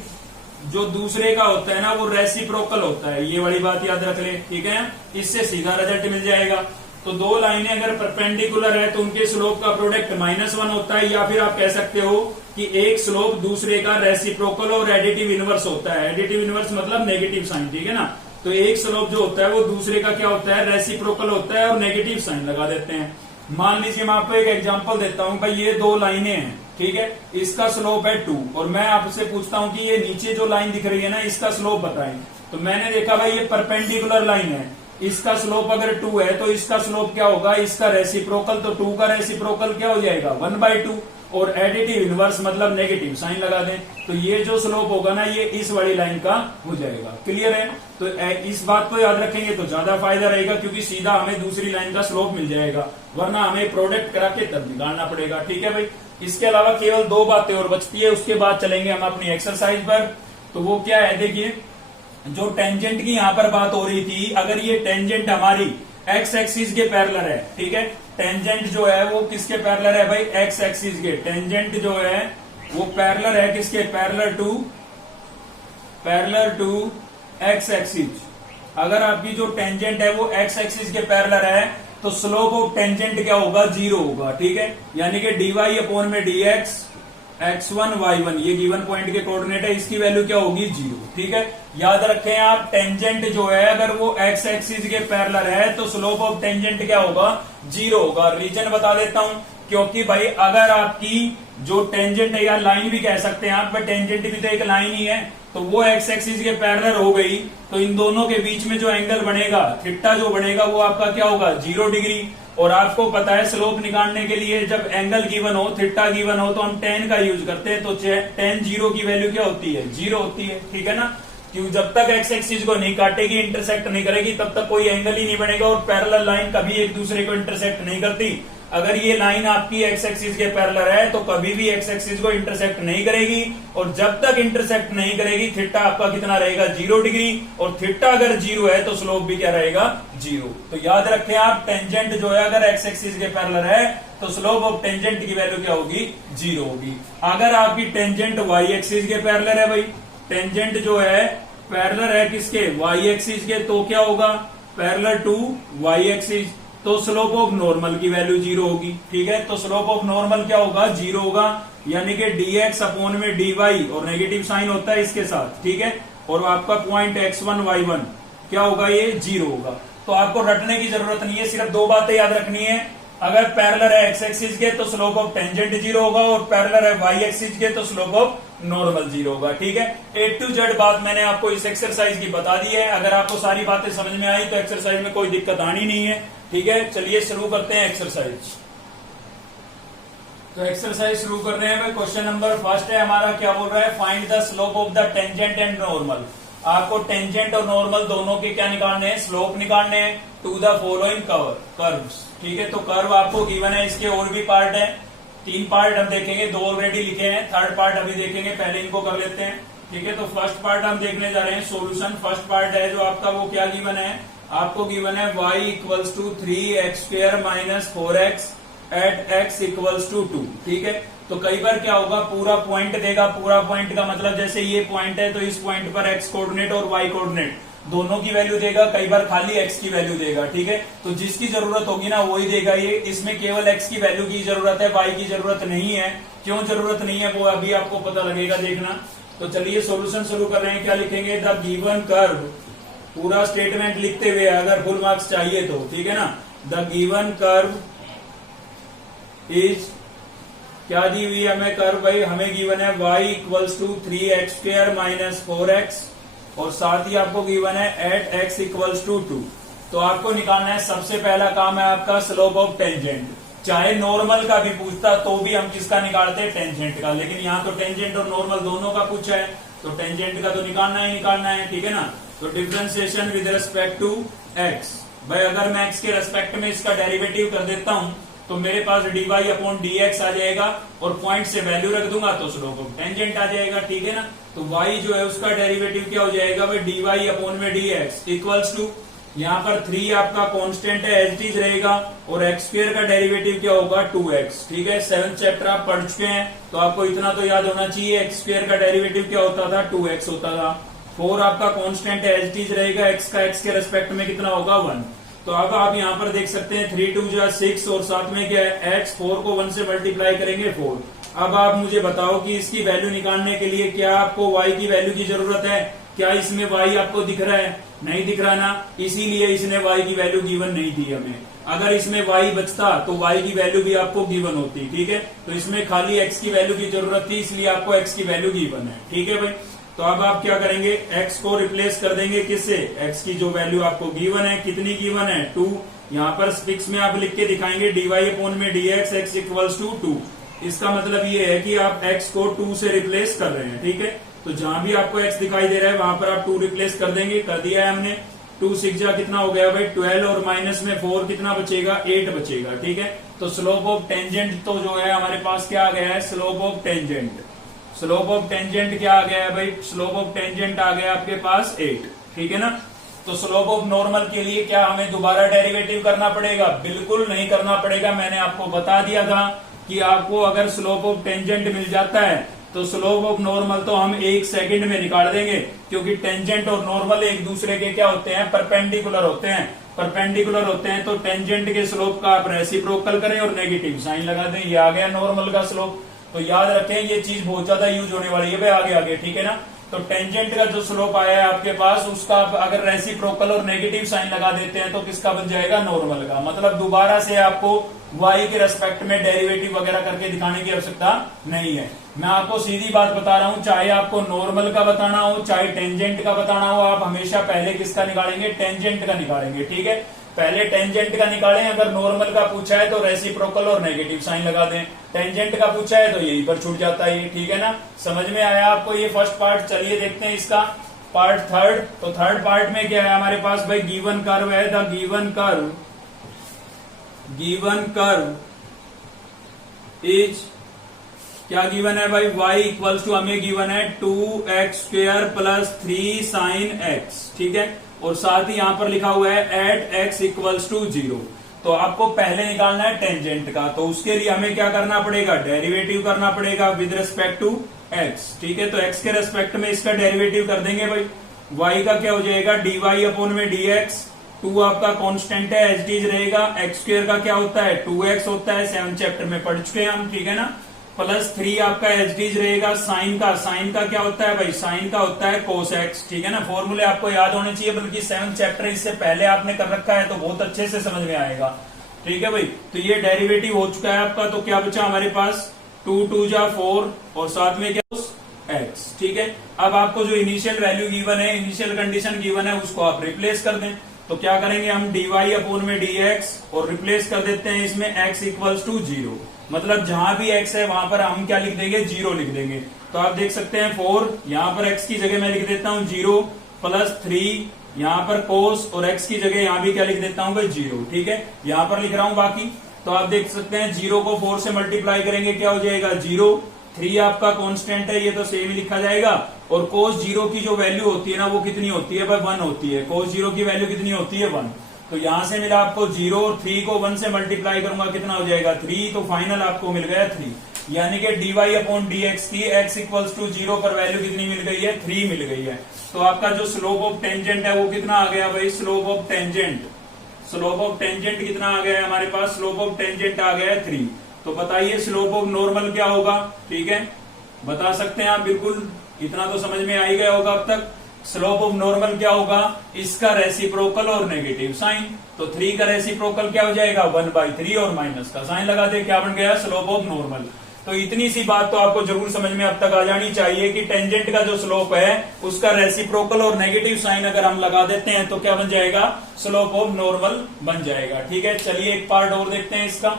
जो दूसरे का होता है ना वो रेसिप्रोकल होता है, ये वाली बात याद रख ले, ठीक है। इससे सीधा रिजल्ट मिल जाएगा। तो दो लाइनें अगर परपेंडिकुलर है तो उनके स्लोप का प्रोडक्ट -1 होता है, या फिर आप कह सकते हो कि एक स्लोप दूसरे का रेसिप्रोकल और एडिटिव इनवर्स होता है। एडिटिव इनवर्स मतलब नेगेटिव साइन, ठीक है ना। तो एक स्लोप जो होता है वो दूसरे का क्या होता है, रेसिप्रोकल होता है और नेगेटिव साइन लगा देते हैं। मान लीजिए मैं आपको एक एग्जांपल देता हूं भाई, ये दो लाइनें हैं, ठीक है। इसका स्लोप है 2 और मैं आपसे पूछता हूं कि ये नीचे जो लाइन दिख रही है ना इसका स्लोप बताएं। तो मैंने देखा भाई ये परपेंडिकुलर लाइन है, इसका स्लोप अगर 2 है तो इसका स्लोप क्या होगा, इसका रेसिप्रोकल, तो 2 का रेसिप्रोकल क्या हो जाएगा, 1/2। और एडिटिव इनवर्स मतलब नेगेटिव साइन लगा दें तो ये जो स्लोप होगा ना ये इस वाली लाइन का हो जाएगा। क्लियर है। तो इस बात को याद रखेंगे तो ज्यादा फायदा रहेगा, क्योंकि सीधा हमें दूसरी लाइन का स्लोप मिल जाएगा, वरना हमें प्रोडक्ट करा के तब निकालना पड़ेगा, ठीक है भाई। इसके अलावा केवल 2 बातें और बचती है, उसके बाद चलेंगे हम अपनी एक्सरसाइज पर। तो वो क्या है, देखिए जो टेंजेंट की यहाँ पर बात हो रही थी, अगर ये टेंजेंट हमारी एक्स एक्सिस के पैरेलल है, ठीक है। टेंजेंट जो है वो किसके पैरेलल है भाई, एक्स एक्सिस के। टेंजेंट जो है वो पैरेलल है किसके, पैरेलल टू एक्स एक्सिस। अगर आपकी जो टेंजेंट है वो एक्स एक्सिस के पैरेलल है तो स्लोप ऑफ टेंजेंट क्या होगा, 0 होगा, ठीक है। यानी कि dy/dx x1 y1 ये गिवन पॉइंट के कोऑर्डिनेट है, इसकी वैल्यू क्या होगी, 0, ठीक है। याद रखें आप, टेंजेंट जो है अगर वो एक्स एक्सिस के पैरेलल है तो स्लोप ऑफ टेंजेंट क्या होगा, 0 होगा। रीजन बता देता हूं, क्योंकि भाई अगर आपकी जो टेंजेंट है या लाइन भी कह सकते हैं आप, टेंजेंट भी तो एक लाइन ही है, तो वो एक्स एक्सिस के पैरेलल हो गई तो इन दोनों के बीच में जो एंगल बनेगा, थीटा जो बनेगा वो आपका क्या होगा, 0 डिग्री। और आपको पता है स्लोप निकालने के लिए जब एंगल गिवन हो, थीटा गिवन हो तो हम tan का यूज करते हैं। तो tan 0 की वैल्यू क्या होती है, 0 होती है, ठीक है ना। क्योंकि जब तक एक्स एक्सिस को नहीं काटेगी, इंटरसेक्ट नहीं करेगी, तब तक कोई एंगल ही नहीं बनेगा। और पैरेलल लाइन कभी एक दूसरे को इंटरसेक्ट नहीं करती। अगर ये लाइन आपकी एक्स एक्सिस के पैरेलल है तो कभी भी एक्स एक्सिस को इंटरसेक्ट नहीं करेगी, और जब तक इंटरसेक्ट नहीं करेगी थीटा आपका कितना रहेगा, 0 डिग्री। और थीटा अगर 0 है तो स्लोप भी क्या रहेगा, 0। तो याद रखें आप, टेंजेंट जो है अगर एक्स एक्सिस के पैरेलल है तो स्लोप ऑफ टेंजेंट की वैल्यू क्या होगी, 0 होगी। अगर आपकी टेंजेंट वाई एक्सिस के पैरेलल है भाई, टेंजेंट जो है पैरेलल है किसके, वाई एक्सिस के, तो क्या होगा, पैरेलल टू वाई एक्सिस, तो स्लोप ऑफ नॉर्मल की वैल्यू 0 होगी, ठीक है। तो स्लोप ऑफ नॉर्मल क्या होगा, 0 होगा, यानी कि dx/dy और नेगेटिव साइन होता है इसके साथ, ठीक है। और आपका पॉइंट x1 y1 क्या होगा, ये 0 होगा। तो आपको रटने की जरूरत नहीं है, सिर्फ 2 बातें याद रखनी है। अगर पैरेलल है एक्स एक्सिस के तो स्लोप ऑफ टेंजेंट 0 होगा, और पैरेलल है वाई एक्सिस के तो स्लोप ऑफ नॉर्मल 0 होगा, ठीक है। A to Z बात मैंने आपको इस एक्सरसाइज की बता दी है। अगर आपको सारी बातें समझ में आई तो एक्सरसाइज में कोई दिक्कत आनी नहीं है, ठीक है। चलिए शुरू करते हैं एक्सरसाइज। तो एक्सरसाइज शुरू कर रहे हैं भाई। क्वेश्चन नंबर फर्स्ट है हमारा, क्या बोल रहा है, find the slope of the tangent and normal. आपको टेंजेंट और नॉर्मल दोनों के क्या निकालने हैं, स्लोप निकालने हैं टू द फॉलोइंग कर्व्स, ठीक है। तो कर्व आपको गिवन है, इसके और भी पार्ट है, 3 पार्ट हम देखेंगे, 2 ऑलरेडी लिखे हैं, 3rd पार्ट अभी देखेंगे, पहले इनको कर लेते हैं, ठीक है। तो फर्स्ट पार्ट हम देखने जा रहे हैं, सोल्यूशन। फर्स्ट पार्ट है जो आपका, वो क्या गिवन है, आपको गिवन है y = 3x² - 4x at x = 2, ठीक है। तो कई बार क्या होगा, पूरा पॉइंट देगा, पूरा पॉइंट का मतलब जैसे ये पॉइंट है तो इस पॉइंट पर x कोऑर्डिनेट और y कोऑर्डिनेट दोनों की वैल्यू देगा, कई बार खाली x की वैल्यू देगा, ठीक है। तो जिसकी जरूरत होगी ना वही देगा ये। इसमें केवल x की वैल्यू की जरूरत है, y की जरूरत नहीं है। क्यों जरूरत नहीं है वो अभी आपको पता लगेगा, देखना। तो चलिए सॉल्यूशन शुरू कर रहे हैं। क्या लिखेंगे, द गिवन कर्व, पूरा स्टेटमेंट लिखते हुए अगर फुल मार्क्स चाहिए तो, ठीक है ना। द गिवन कर्व इज, क्या दी हुई है हमें कर्व भाई, हमें गिवन है y = 3x² - 4x, और साथ ही आपको गिवन है एट x = 2। तो आपको निकालना है, सबसे पहला काम है आपका स्लोप ऑफ टेंजेंट। चाहे नॉर्मल का भी पूछता तो भी हम किसका निकालते हैं, टेंजेंट का। लेकिन यहाँ तो टेंजेंट और नॉर्मल दोनों का पूछा है, तो टेंजेंट का तो निकालना ही निकालना है, ठीक है ना। तो differentiation with respect to x, भाई अगर मैं एक्स के रेस्पेक्ट में इसका डेरिवेटिव कर देता हूं तो मेरे पास dy अपॉन dx आ जाएगा, और पॉइंट से वैल्यू रख दूंगा तो स्लोप ऑफ टेंजेंट आ जाएगा, ठीक है ना। तो y जो है उसका डेरिवेटिव क्या हो जाएगा भाई, dy अपॉन में dx इक्वल्स टू, यहाँ पर 3 आपका कांस्टेंट है, एज इट इज रहेगा, और एक्स स्क्वायर का डेरिवेटिव क्या होगा 2x, ठीक है। 7th चैप्टर आप पढ़ चुके हैं तो आपको इतना तो याद होना चाहिए, एक्स स्क्वायर का डेरिवेटिव क्या होता था, 2x होता था। 4 आपका कांस्टेंट है, एज इट इज रहेगा, x का x के रेस्पेक्ट में कितना होगा 1। तो अब आप यहाँ पर देख सकते हैं 3 2 जा 6, और साथ में क्या है x, 4 को 1 से मल्टीप्लाई करेंगे 4। अब आप मुझे बताओ कि इसकी वैल्यू निकालने के लिए क्या आपको y की वैल्यू की जरूरत है, क्या इसमें y आपको दिख रहा है, नहीं दिख रहा ना, इसीलिए इसने y की वैल्यू गिवन नहीं दी हमें। अगर इसमें y बचता तो y की वैल्यू भी आपको गिवन होती, ठीक है। तो इसमें खाली x की वैल्यू की जरूरत थी, इसलिए आपको x की वैल्यू गिवन है, ठीक है भाई। तो अब आप क्या करेंगे, x को रिप्लेस कर देंगे किससे, x की जो वैल्यू आपको गिवन है, कितनी गिवन है 2। यहाँ पर फिक्स में आप लिख के दिखाएंगे dy अपॉन में dx x इक्वल्स टू 2। इसका मतलब ये है कि आप x को 2 से रिप्लेस कर रहे हैं, ठीक है। तो जहां भी आपको x दिखाई दे रहा है वहां पर आप 2 रिप्लेस कर देंगे, कर दिया है हमने। 2 6 जा कितना हो गया भाई 12, और माइनस में 4 कितना बचेगा 8 बचेगा, ठीक है। तो स्लोप ऑफ टेंजेंट तो जो है हमारे पास क्या आ गया है, slope of tangent. Slope of tangent क्या आ गया है भाई, स्लोप ऑफ टेंजेंट आ गया आपके पास 8, ठीक है ना। तो स्लोप ऑफ नॉर्मल के लिए क्या हमें दोबारा डेरिवेटिव करना पड़ेगा, बिल्कुल नहीं करना पड़ेगा। मैंने आपको बता दिया था कि आपको अगर स्लोप ऑफ टेंजेंट मिल जाता है तो स्लोप ऑफ नॉर्मल तो हम 1 सेकंड में निकाल देंगे, क्योंकि टेंजेंट और नॉर्मल एक दूसरे के क्या होते हैं, परपेंडिकुलर होते हैं। परपेंडिकुलर होते हैं तो टेंजेंट के स्लोप का आप रेसिप्रोकल करें और नेगेटिव साइन लगा दें, ये आ गया नॉर्मल का स्लोप। तो याद रखें ये चीज बहुत ज्यादा यूज होने वाली है भाई आगे आगे, ठीक है ना। तो टेंजेंट का जो स्लोप आया है आपके पास, उसका अगर रेसिप्रोकल और नेगेटिव साइन लगा देते हैं तो किसका बन जाएगा, नॉर्मल का। मतलब दोबारा से आपको y के रेस्पेक्ट में डेरिवेटिव वगैरह करके दिखाने की आवश्यकता नहीं है। मैं आपको सीधी बात बता रहा हूं, चाहे आपको नॉर्मल का बताना हो चाहे टेंजेंट का बताना हो, आप हमेशा पहले किसका निकालेंगे, टेंजेंट का निकालेंगे, ठीक है। पहले टेंजेंट का निकालें, अगर नॉर्मल का पूछा है तो रेसिप्रोकल और नेगेटिव साइन लगा दें, टेंजेंट का पूछा है तो यही पर छूट जाता है, ठीक है ना। समझ में आया आपको ये फर्स्ट पार्ट। चलिए देखते हैं इसका पार्ट थर्ड। तो थर्ड पार्ट में क्या है हमारे पास भाई, गिवन कर्व है, द गिवन कर्व इज क्या गिवन है भाई, y इक्वल्स टू हमें गिवन है 2x square plus 3 sign x, ठीक है। और साथ ही यहां पर लिखा हुआ है एट x इक्वल्स टू 0। तो आपको पहले निकालना है टेंजेंट का, तो उसके लिए हमें क्या करना पड़ेगा, डेरिवेटिव करना पड़ेगा विद रिस्पेक्ट टू x, ठीक है। तो x के रेस्पेक्ट में इसका डेरिवेटिव कर देंगे भाई। y का क्या हो जाएगा, dy अपॉन में dx। 2 आपका कांस्टेंट है, एज इट इज रहेगा। x स्क्वायर का क्या होता है 2x होता है, 7 चैप्टर में पढ़ चुके हैं हम, ठीक है ना। प्लस 3 आपका एज इट इज रहेगा। साइन का क्या होता है भाई, साइन का होता है कोस एक्स, ठीक है ना। फॉर्मूले आपको याद होने चाहिए, बल्कि 7 चैप्टर इससे पहले आपने कर रखा है तो बहुत अच्छे से समझ में आएगा, ठीक है भाई। तो ये डेरिवेटिव हो चुका है आपका, तो क्या बचा हमारे पास 2 2 जा 4, और साथ में क्या एक्स, ठीक है। अब आपको जो इनिशियल वैल्यू गिवन है, इनिशियल कंडीशन गिवन है, उसको आप रिप्लेस कर दें। तो क्या करेंगे हम, dy अपॉन में dx, और रिप्लेस कर देते हैं इसमें x इक्वल्स टू 0। मतलब जहां भी x है वहां पर हम क्या लिख देंगे, 0 लिख देंगे। तो आप देख सकते हैं 4, यहाँ पर x की जगह मैं लिख देता हूँ 0, प्लस 3 यहाँ पर कोस, और x की जगह यहाँ भी क्या लिख देता हूँ भाई 0, ठीक है। यहाँ पर लिख रहा हूँ बाकी। तो आप देख सकते हैं 0 को 4 से मल्टीप्लाई करेंगे क्या हो जाएगा 0। 3 आपका कांस्टेंट है, ये तो सेम ही लिखा जाएगा। और कोस 0 की जो वैल्यू होती है ना, वो कितनी होती है भाई 1 होती है। कोस 0 की वैल्यू कितनी होती है 1। तो यहां से मिला आपको 0, और 3 को 1 से मल्टीप्लाई करूंगा कितना हो जाएगा 3। तो फाइनल आपको मिल गया 3, यानी कि dy अपॉन dx की x इक्वल्स टू 0 पर वैल्यू कितनी मिल गई है, 3 मिल गई है। तो आपका जो स्लोप ऑफ टेंजेंट है वो कितना आ गया भाई, स्लोप ऑफ टेंजेंट कितना आ गया है हमारे पास, स्लोप ऑफ टेंजेंट आ गया है 3। तो बताइए स्लोप ऑफ नॉर्मल क्या होगा, ठीक है, बता सकते हैं आप, बिल्कुल इतना तो समझ में आ ही गया होगा अब तक। स्लोप ऑफ नॉर्मल क्या होगा, इसका रेसिप्रोकल और नेगेटिव साइन। तो 3 का रेसिप्रोकल क्या हो जाएगा 1/3, और माइनस का साइन लगा दे, क्या बन गया स्लोप ऑफ नॉर्मल। तो इतनी सी बात तो आपको जरूर समझ में अब तक आ जानी चाहिए कि टेंजेंट का जो स्लोप है उसका रेसिप्रोकल और नेगेटिव साइन अगर हम लगा देते हैं तो क्या बन जाएगा, स्लोप ऑफ नॉर्मल बन जाएगा, ठीक है। चलिए एक पार्ट और देखते हैं इसका।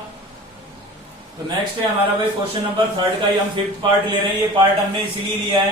तो नेक्स्ट है हमारा भाई क्वेश्चन नंबर 3 का ही हम 5th पार्ट ले रहे हैं। ये पार्ट हमने इसीलिए लिया है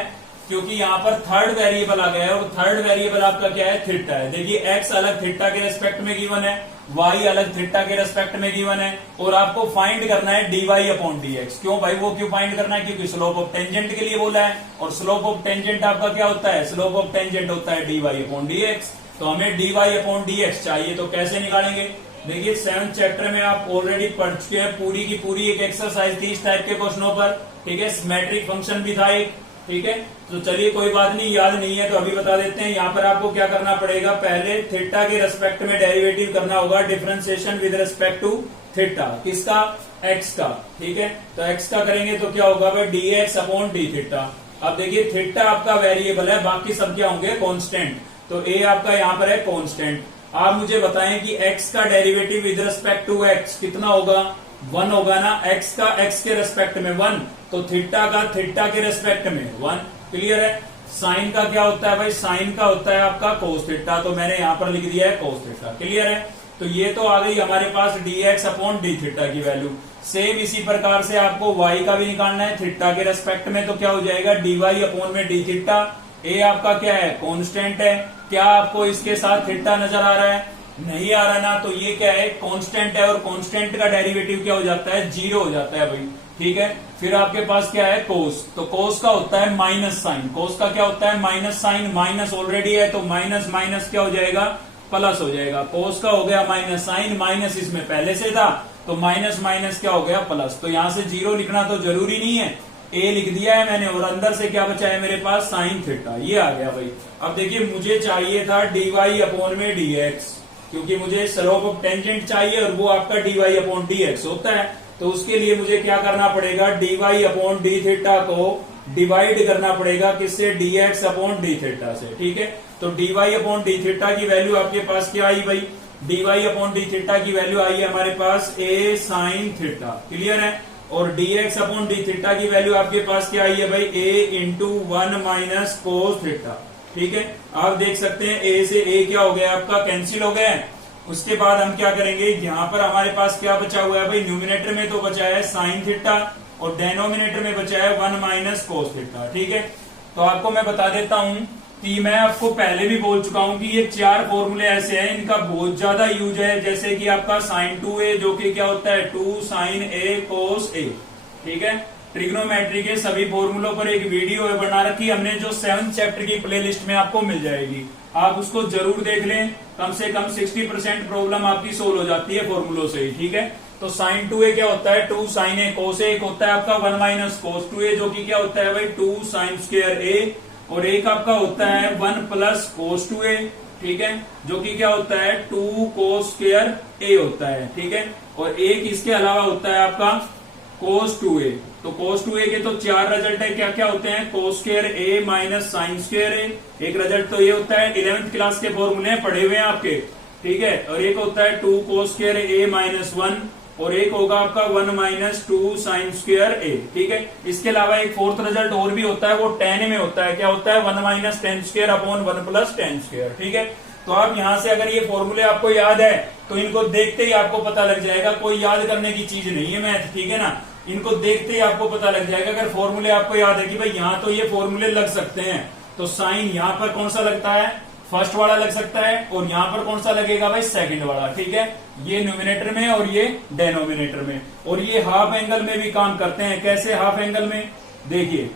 क्योंकि यहाँ पर 3rd वेरिएबल आ गया है और 3rd वेरिएबल आपका क्या है, थीटा है। देखिए x अलग थीटा के रेस्पेक्ट में गिवन है, y अलग थीटा के रेस्पेक्ट में गिवन है और आपको फाइंड करना है dy अपॉन dx। क्यों भाई, वो क्यों फाइंड करना है, क्योंकि स्लोप ऑफ टेंजेंट के लिए बोला है और स्लोप ऑफ टेंजेंट आपका क्या होता है, स्लोप ऑफ टेंजेंट होता है dy अपॉन dx। तो हमें dy अपॉन dx चाहिए, तो कैसे निकालेंगे। देखिए 7th चैप्टर में आप ऑलरेडी पढ़ चुके हैं, पूरी की पूरी एक एक्सरसाइज थी इस टाइप के क्वेश्चनों पर, ठीक है। सिमेट्रिक फंक्शन भी था एक, ठीक है। तो चलिए कोई बात नहीं, याद नहीं है तो अभी बता देते हैं। यहाँ पर आपको क्या करना पड़ेगा, पहले थीटा के रेस्पेक्ट में डेरिवेटिव करना होगा, differentiation with respect to theta, किसका, x का, ठीक है। तो x का करेंगे तो क्या होगा भाई, dx अपॉन डी थीटा। अब देखिए थीटा आपका वेरिएबल है, बाकी सब क्या होंगे, कांस्टेंट। तो a आपका यहाँ पर है कांस्टेंट। आप मुझे बताएं कि x का derivative with respect to x कितना होगा, 1 होगा ना। x का x के रेस्पेक्ट में 1, तो थीटा का थीटा के रेस्पेक्ट में 1। क्लियर है। साइन का क्या होता है भाई, साइन का होता है आपका कोस थीटा, तो मैंने यहां पर लिख दिया है कोस थीटा। क्लियर है। तो ये तो आ गई हमारे पास dx अपॉन डी थीटा की वैल्यू। सेम इसी प्रकार से आपको y का भी निकालना है थीटा के रेस्पेक्ट में, तो क्या हो जाएगा, dy अपॉन में डी थीटा। a आपका क्या है, कांस्टेंट है। क्या आपको इसके साथ थीटा नजर आ रहा है, नहीं आ रहा ना, तो ये क्या है, कांस्टेंट है और कांस्टेंट का डेरिवेटिव क्या हो जाता है, 0 हो जाता है भाई, ठीक है। फिर आपके पास क्या है, कोस, तो कोस का होता है माइनस साइन। कोस का क्या होता है, माइनस साइन, माइनस ऑलरेडी है तो माइनस माइनस क्या हो जाएगा, प्लस हो जाएगा। कोस का हो गया माइनस साइन, माइनस इसमें पहले से था तो माइनस माइनस क्या हो गया, प्लस। तो यहां से 0 लिखना तो जरूरी नहीं है, a लिख दिया है मैंने और अंदर से क्या बचा है मेरे पास, साइन थीटा, ये आ गया भाई। अब देखिए मुझे चाहिए था dy अपॉन में dx, क्योंकि मुझे स्लोप ऑफ टेंजेंट चाहिए और वो आपका dy अपॉन dx होता है। तो उसके लिए मुझे क्या करना पड़ेगा, dy अपॉन डी थीटा को डिवाइड करना पड़ेगा किससे, dx अपॉन डी थीटा से, ठीक है। तो dy अपॉन डी थीटा की वैल्यू आपके पास क्या आई भाई, dy अपॉन डी थीटा की वैल्यू आई है हमारे पास a साइन थीटा। क्लियर है। और dx अपॉन डी थीटा की वैल्यू आपके पास क्या आई है भाई, a into 1 minus cos theta, ठीक है। आप देख सकते हैं a से a क्या हो गया आपका, कैंसिल हो गया। उसके बाद हम क्या करेंगे, यहाँ पर हमारे पास क्या बचा हुआ है भाई, न्यूमिनेटर में तो बचा है साइन थीटा और डेनोमिनेटर में बचा है 1 माइनस कोस थीटा, ठीक है। तो आपको मैं बता देता हूं कि मैं आपको पहले भी बोल चुका हूं कि ये 4 फॉर्मूले ऐसे हैं, इनका बहुत ज्यादा यूज है। जैसे कि आपका साइन 2a जो कि क्या होता है, 2 साइन a कोस a, ठीक है। ट्रिग्नोमेट्री के सभी फॉर्मूलों पर एक वीडियो है बना रखी हमने, जो 7th चैप्टर की प्लेलिस्ट में आपको मिल जाएगी, आप उसको जरूर देख लें। कम से कम 60% प्रॉब्लम आपकी सोल्व हो जाती है फॉर्मूलों से ही, ठीक है। तो साइन 2a क्या होता है, 2 साइन a कोस a, एक होता है आपका 1 माइनस कोस 2a जो कि क्या होता है भाई, 2 साइन स्क्वायर a, और एक आपका होता है 1 प्लस कोस 2a, ठीक है, जो कि क्या होता है 2 कोस स्क्वायर a होता है, ठीक है। और एक इसके अलावा होता है आपका कोस 2a। तो कोस 2a के तो 4 रिजल्ट है, क्या क्या होते हैं, cos square a minus sine square a, एक रिजल्ट तो ये होता है, 11th क्लास के फॉर्मूले पढ़े हुए हैं आपके, ठीक है। और एक होता है 2 कोस स्क्वायर a माइनस 1, और एक होगा आपका 1 माइनस 2 साइन स्क्वायर a, ठीक है। इसके अलावा एक 4th रिजल्ट और भी होता है, वो tan में होता है, क्या होता है, 1 minus ten square upon 1 plus ten square, ठीक है। तो आप यहां से अगर ये फॉर्मूले आपको याद है तो इनको देखते ही आपको पता लग जाएगा, कोई याद करने की चीज नहीं है मैथ, ठीक है ना। इनको देखते ही आपको पता लग जाएगा। अगर फॉर्मूले आपको याद है कि भाई यहाँ तो ये फॉर्मूले लग सकते हैं, तो साइन यहाँ पर कौन सा लगता है, फर्स्ट वाला लग सकता है, और यहाँ पर कौन सा लगेगा भाई, सेकंड वाला, ठीक है। ये न्यूमिनेटर में और ये डेनोमिनेटर में। और ये हाफ एंगल में भी काम करते हैं। कैसे हाफ एंगल में, देखिए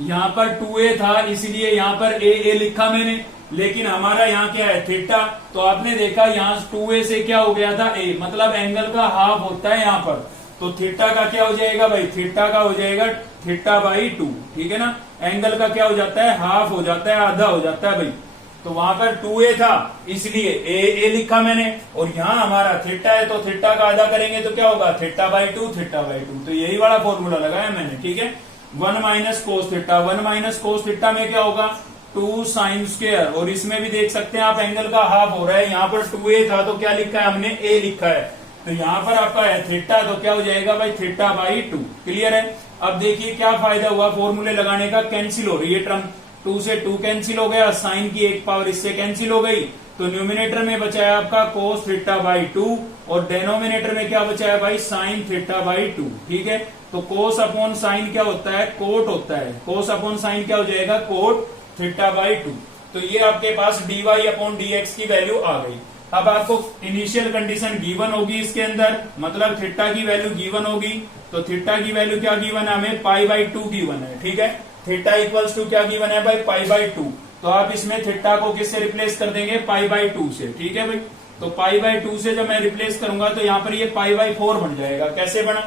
यहाँ पर 2a था इसलिए यहाँ पर a लिखा मैंने, लेकिन हमारा यहाँ क्या है, थीटा। तो आपने देखा यहाँ 2a से क्या हो गया था, a, मतलब एंगल का हाफ होता है यहाँ पर। तो थीटा का क्या हो जाएगा भाई, थीटा का हो जाएगा थीटा बाई 2, ठीक है ना। एंगल का क्या हो जाता है, हाफ हो जाता है, आधा हो जाता है भाई। तो वहां पर 2a था इसलिए a लिखा मैंने, और यहाँ हमारा थीटा है तो थीटा का आधा करेंगे तो क्या होगा, थीटा बाई 2, थीटा बाई 2। तो यही वाला फॉर्मूला लगाया मैंने, ठीक है। 1 minus cos theta, 1 minus cos theta में क्या होगा, 2 साइन स्क्वायर, और इसमें भी देख सकते हैं आप एंगल का हाफ हो रहा है। यहाँ पर 2a था तो क्या लिखा है हमने, a लिखा है। तो यहाँ पर आपका है थीटा, तो क्या हो जाएगा भाई, थीटा बाई 2। क्लियर है। अब देखिए क्या फायदा हुआ फॉर्मूले लगाने का, कैंसिल हो रही है टर्म, 2 से 2 कैंसिल हो गया, साइन की एक पावर इससे कैंसिल हो गई, तो न्यूमिनेटर में बचा है आपका कोस थीटा बाई 2 और डेनोमिनेटर में क्या बचा है भाई, साइन थीटा बाई 2। ठीक है, तो कोस अपॉन साइन क्या होता है, कोट होता है। कोस अपॉन साइन क्या हो जाएगा, कोट थीटा बाई 2। तो ये आपके पास dy अपॉन dx की वैल्यू आ गई। अब आपको इनिशियल कंडीशन गिवन होगी इसके अंदर, मतलब थीटा की वैल्यू गिवन होगी। तो थीटा की वैल्यू क्या गिवन है हमें, पाई बाई 2 गिवन है। ठीक है, थीटा इक्वल्स टू क्या गिवन है भाई, पाई बाई 2। तो आप इसमें थीटा को किससे रिप्लेस कर देंगे, पाई बाई 2 से। ठीक है भाई, तो पाई बाई 2 से जब मैं रिप्लेस करूंगा तो यहाँ पर ये पाई बाई 4 बन जाएगा। कैसे बना,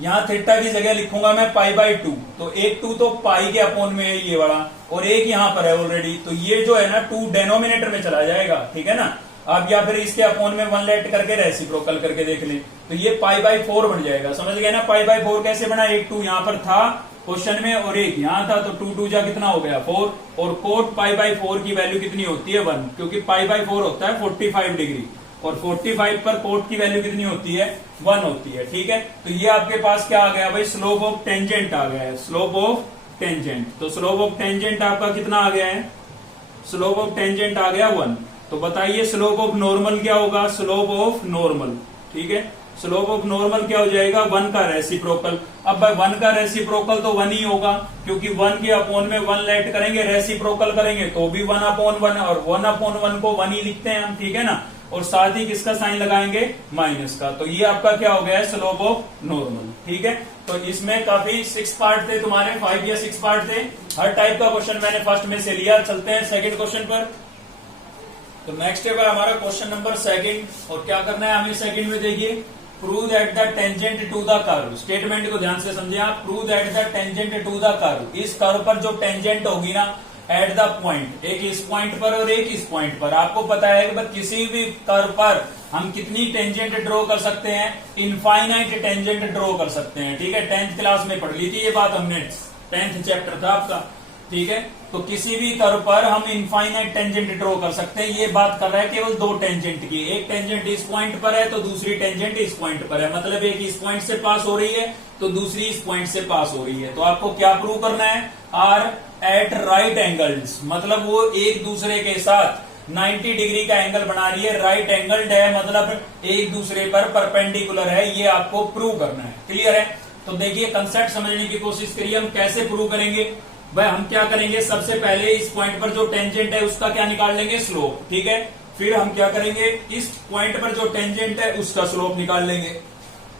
यहाँ थीटा की जगह लिखूंगा मैं पाई बाई 2। तो एक 2 तो पाई के अपोन में है ये वाला, और एक यहाँ पर है ऑलरेडी। तो ये जो है ना 2 डेनोमिनेटर में चला जाएगा। ठीक है ना, आप या फिर इसके अपोन में 1 लेट करके रेसिप्रोकल करके देख लें, तो ये पाई बाई 4 बन जाएगा। समझ गए ना, पाई बाई 4 कैसे बना, एक 2 यहाँ पर था क्वेश्चन में और एक यहाँ था, तो 2 2 जा कितना हो गया 4। और कोट पाई बाई 4 की वैल्यू कितनी होती है 1, क्योंकि पाई बाई 4 होता है 45 डिग्री और 45 पर कोट की वैल्यू कितनी होती है, 1 होती है। ठीक है, तो ये आपके पास क्या आ गया भाई, स्लोप ऑफ टेंजेंट आ गया है, स्लोप ऑफ टेंजेंट। तो स्लोप ऑफ टेंजेंट आपका कितना आ गया है, स्लोप ऑफ टेंजेंट आ गया 1। तो बताइए स्लोप ऑफ नॉर्मल क्या होगा, स्लोप ऑफ नॉर्मल। ठीक है, स्लोप ऑफ नॉर्मल क्या हो जाएगा, 1 का रेसिप्रोकल। अब भाई 1 का रेसिप्रोकल तो 1 ही होगा, क्योंकि 1 के अपोन में 1 लेट करेंगे, रेसिप्रोकल करेंगे तो भी 1 अपॉन 1, और 1 अपॉन 1 को 1 ही लिखते हैं हम। ठीक है ना, और साथ ही किसका साइन लगाएंगे, माइनस का। तो ये आपका क्या हो गया है, स्लोप ऑफ नॉर्मल। ठीक है, तो इसमें काफी 6 पार्ट थे तुम्हारे, 5 या 6 पार्ट थे। हर टाइप का क्वेश्चन मैंने फर्स्ट में से लिया। चलते हैं सेकंड क्वेश्चन पर। तो नेक्स्ट है हमारा क्वेश्चन नंबर 2। और क्या करना है हमें सेकंड में, देखिए prove that the tangent to the curve. Statement को ध्यान से समझे आप, prove that the tangent to the curve. इस कर्व पर जो टेंजेंट होगी ना एट द पॉइंट, एक इस पॉइंट पर और एक इस पॉइंट पर। आपको पता है कि किसी भी कर्व पर हम कितनी टेंजेंट ड्रॉ कर सकते हैं, इनफाइनाइट टेंजेंट ड्रॉ कर सकते हैं। ठीक है, 10th क्लास में पढ़ ली थी ये बात हमने, 10th चैप्टर था आपका। ठीक है, तो किसी भी कर्व पर हम इनफाइनाइट टेंजेंट ड्रॉ कर सकते हैं। ये बात कर रहा है केवल 2 टेंजेंट की, एक टेंजेंट इस पॉइंट पर है तो दूसरी टेंजेंट इस पॉइंट पर है। मतलब एक इस पॉइंट से पास हो रही है तो दूसरी इस पॉइंट से पास हो रही है। तो आपको क्या प्रूव करना है, आर एट राइट एंगल्स, मतलब वो एक दूसरे के साथ 90 डिग्री का एंगल बना रही है, राइट एंगल्ड है, मतलब एक दूसरे पर परपेंडिकुलर है। ये आपको प्रूव करना है। क्लियर है, तो देखिए कंसेप्ट समझने की कोशिश करिए। हम कैसे प्रूव करेंगे भाई, हम क्या करेंगे, सबसे पहले इस पॉइंट पर जो टेंजेंट है उसका क्या निकाल लेंगे, स्लोप। ठीक है, फिर हम क्या करेंगे, इस पॉइंट पर जो टेंजेंट है उसका स्लोप निकाल लेंगे।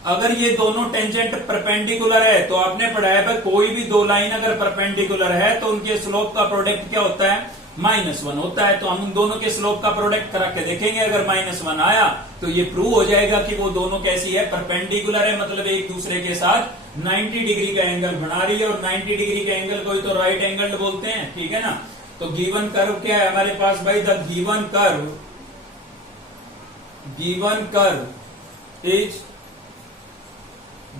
अगर ये दोनों टेंजेंट परपेंडिकुलर है तो आपने पढ़ा है कोई भी 2 लाइन अगर परपेंडिकुलर है तो उनके स्लोप का प्रोडक्ट क्या होता है, -1 होता है। तो हम उन दोनों के स्लोप का प्रोडक्ट करा के देखेंगे, अगर -1 आया तो ये प्रूव हो जाएगा कि वो दोनों कैसी है, परपेंडिकुलर है, मतलब एक दूसरे के साथ 90 डिग्री का एंगल बना रही है। और 90 डिग्री का एंगल को ही तो राइट एंगल बोलते हैं। ठीक है ना, तो गिवन कर्व क्या है हमारे पास भाई, द गिवन कर्व इज,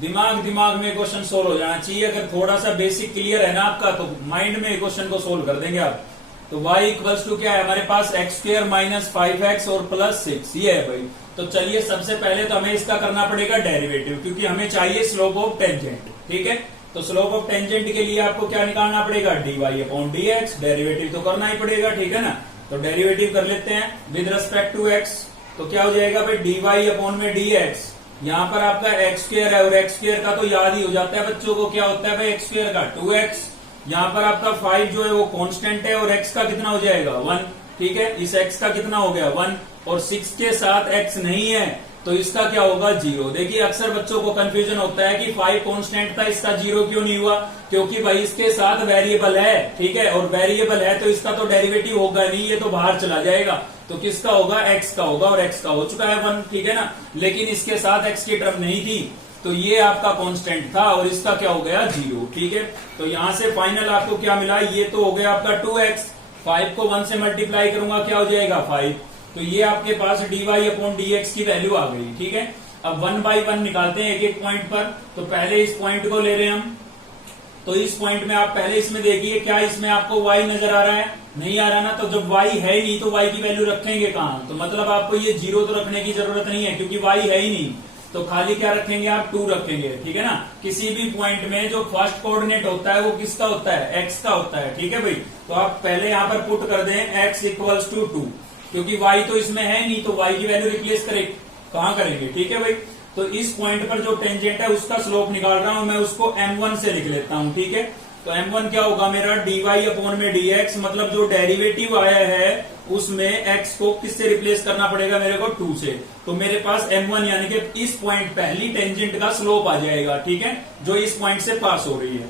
दिमाग में क्वेश्चन सोल्व हो जाना चाहिए। अगर थोड़ा सा बेसिक क्लियर है ना आपका तो माइंड में क्वेश्चन को सोल्व कर देंगे आप। तो y इक्वल्स टू क्या है हमारे पास, x² - 5x और +6, ये है भाई। तो चलिए सबसे पहले तो हमें इसका करना पड़ेगा डेरिवेटिव, क्योंकि हमें चाहिए स्लोप ऑफ टेंजेंट। ठीक है, तो स्लोप ऑफ टेंजेंट के लिए आपको क्या निकालना पड़ेगा, dy अपॉन dx। डेरिवेटिव तो करना ही पड़ेगा। ठीक है ना, तो डेरिवेटिव कर लेते हैं विद रिस्पेक्ट टू x। तो क्या हो जाएगा भाई, dy अपॉन में dx। यहाँ पर आपका x² है और x² का तो याद ही हो जाता है बच्चों को, क्या होता है भाई x² का 2x। यहाँ पर आपका 5 जो है वो कांस्टेंट है और x का कितना हो जाएगा 1। ठीक है, इस x का कितना हो गया 1, और 6 के साथ x नहीं है तो इसका क्या होगा 0। देखिए अक्सर बच्चों को कंफ्यूजन होता है कि 5 कांस्टेंट था, इसका 0 क्यों नहीं हुआ, क्योंकि भाई इसके साथ वेरिएबल है। ठीक है, और वेरिएबल है तो इसका तो डेरिवेटिव होगा नहीं, ये तो बाहर चला जाएगा। तो किसका होगा, x का होगा, और x का हो चुका है 1। ठीक है ना, लेकिन इसके साथ x की टर्म नहीं थी तो ये आपका कांस्टेंट था और इसका क्या हो गया 0। ठीक है, तो यहां से फाइनल आपको क्या मिला, ये तो हो गया आपका 2x। 5 को 1 से मल्टीप्लाई करूंगा क्या हो जाएगा 5। तो ये आपके पास dy अपॉन dx की वैल्यू आ गई। ठीक है, अब 1 बाई 1 निकालते हैं एक एक पॉइंट पर। तो पहले इस पॉइंट को ले रहे हैं हम। तो इस पॉइंट में आप पहले इसमें देखिए, क्या इसमें आपको y नजर आ रहा है, नहीं आ रहा ना। तो जब y है ही नहीं तो y की वैल्यू रखेंगे कहाँ, तो मतलब आपको ये 0 तो रखने की जरूरत नहीं है, क्योंकि y है ही नहीं। तो खाली क्या रखेंगे आप, 2 रखेंगे। ठीक है ना, किसी भी पॉइंट में जो फर्स्ट कोऑर्डिनेट होता है वो किसका होता है, x का होता है। ठीक है भाई, तो आप पहले यहां पर पुट कर दें x इक्वल्स टू 2। क्योंकि y तो इसमें है नहीं, तो y की वैल्यू रिप्लेस कहां करेंगे, ठीक है भाई। तो इस पॉइंट पर जो टेंजेंट है उसका स्लोप निकाल रहा हूं मैं, उसको m1 से लिख लेता हूं, ठीक है। तो m1 क्या होगा मेरा, dy अपॉन में dx, मतलब जो डेरिवेटिव आया है उसमें x को किससे रिप्लेस करना पड़ेगा मेरे को, 2 से। तो मेरे पास m1 यानी कि इस पॉइंट पहली टेंजेंट का स्लोप आ जाएगा, ठीक है, जो इस पॉइंट से पास हो रही है।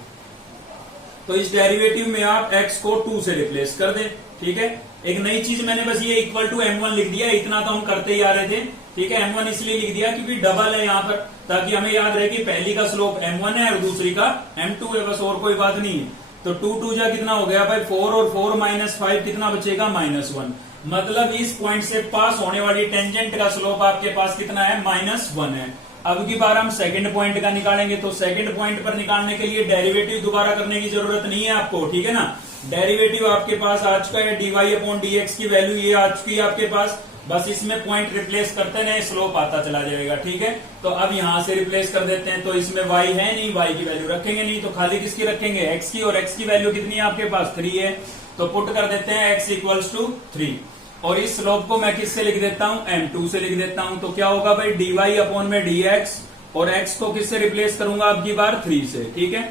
तो इस डेरिवेटिव में आप x को 2 से रिप्लेस कर दें, ठीक है। एक नई चीज मैंने बस ये इक्वल टू m1 लिख दिया, इतना तो हम करते ही आ रहे थे, ठीक है। m1 इसलिए लिख दिया क्योंकि डबल है यहाँ पर, ताकि हमें याद रहे कि पहली का स्लोप m1 है और दूसरी का m2 है, बस और कोई बात नहीं है। तो 2 2 जा कितना हो गया भाई 4, और 4 माइनस 5 कितना बचेगा, -1। मतलब इस पॉइंट से पास होने वाली टेंजेंट का स्लोप आपके पास कितना है, -1 है। अब की बार हम सेकंड पॉइंट का निकालेंगे, तो सेकंड पॉइंट पर निकालने के लिए डेरिवेटिव दोबारा करने की जरूरत नहीं है आपको, ठीक है ना। डेरिवेटिव आपके पास आ चुका है, dy अपॉन dx की वैल्यू ये आ चुकी है आपके पास, बस इसमें पॉइंट रिप्लेस करते हैं, स्लोप आता चला जाएगा, ठीक है। तो अब यहां से रिप्लेस कर देते हैं, तो इसमें y है नहीं, y की वैल्यू रखेंगे नहीं, तो खाली किसकी रखेंगे, x की, और x की वैल्यू कितनी है आपके पास, 3 है। तो पुट कर देते हैं x इक्वल्स टू 3, और इस स्लोप को मैं किससे लिख देता हूं, m2 से लिख देता हूं। तो क्या होगा भाई, dy अपॉन में dx, और x को किससे रिप्लेस करूंगा अब की बार, 3 से, ठीक है।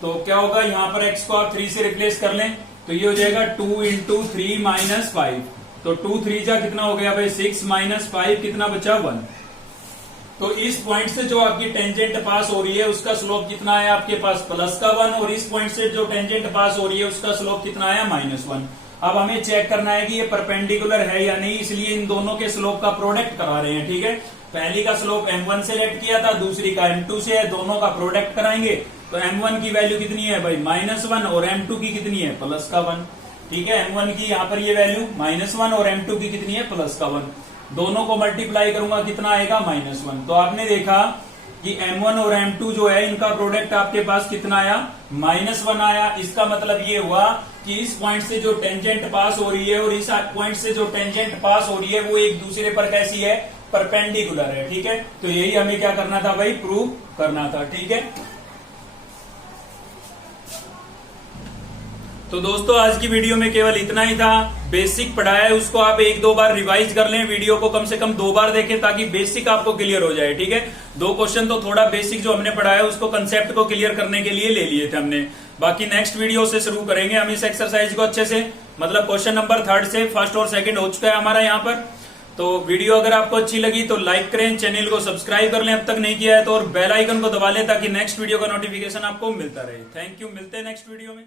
तो क्या होगा, यहां पर x को आप 3 से रिप्लेस कर लें, तो ये हो जाएगा 2 इंटू 3 माइनस 5। तो 2 3 जा कितना हो गया भाई 6, माइनस 5 कितना बचा, 1। तो इस पॉइंट से जो आपकी टेंजेंट पास हो रही है उसका स्लोप कितना है आपके पास, प्लस का 1, और इस पॉइंट से जो टेंजेंट पास हो रही है उसका स्लोप कितना है, -1। अब हमें चेक करना है कि ये परपेंडिकुलर है या नहीं, इसलिए इन दोनों के स्लोप का प्रोडक्ट करा रहे हैं, ठीक है। पहली का स्लोप m1 से लेट किया था, दूसरी का m2 से है, दोनों का प्रोडक्ट कराएंगे। तो m1 की वैल्यू कितनी है भाई, -1, और m2 की कितनी है, प्लस का 1, ठीक है। m1 की यहाँ पर ये वैल्यू -1, और m2 की कितनी है, प्लस का 1। दोनों को मल्टीप्लाई करूंगा कितना आएगा, -1। तो आपने देखा कि m1 और m2 जो है इनका प्रोडक्ट आपके पास कितना आया, -1 आया। इसका मतलब ये हुआ कि इस पॉइंट से जो टेंजेंट पास हो रही है और इस पॉइंट से जो टेंजेंट पास हो रही है वो एक दूसरे पर कैसी है, परपेंडिकुलर है, ठीक है। तो यही हमें क्या करना था भाई, प्रूव करना था, ठीक है। तो दोस्तों आज की वीडियो में केवल इतना ही था। बेसिक पढ़ाया है उसको आप 1-2 बार रिवाइज कर लें, वीडियो को कम से कम 2 बार देखें ताकि बेसिक आपको क्लियर हो जाए, ठीक है। 2 क्वेश्चन तो थोड़ा बेसिक जो हमने पढ़ाया है उसको कंसेप्ट को क्लियर करने के लिए ले लिए थे हमने। बाकी नेक्स्ट वीडियो से शुरू करेंगे हम इस एक्सरसाइज को अच्छे से, मतलब क्वेश्चन नंबर 3 से फर्स्ट और सेकंड हो चुका है हमारा यहाँ पर। तो वीडियो अगर आपको अच्छी लगी तो लाइक करें, चैनल को सब्सक्राइब कर लें अब तक नहीं किया है तो, और बेल आइकन को दबा लें ताकि नेक्स्ट वीडियो का नोटिफिकेशन आपको मिलता रहे। थैंक यू, मिलते हैं नेक्स्ट वीडियो में।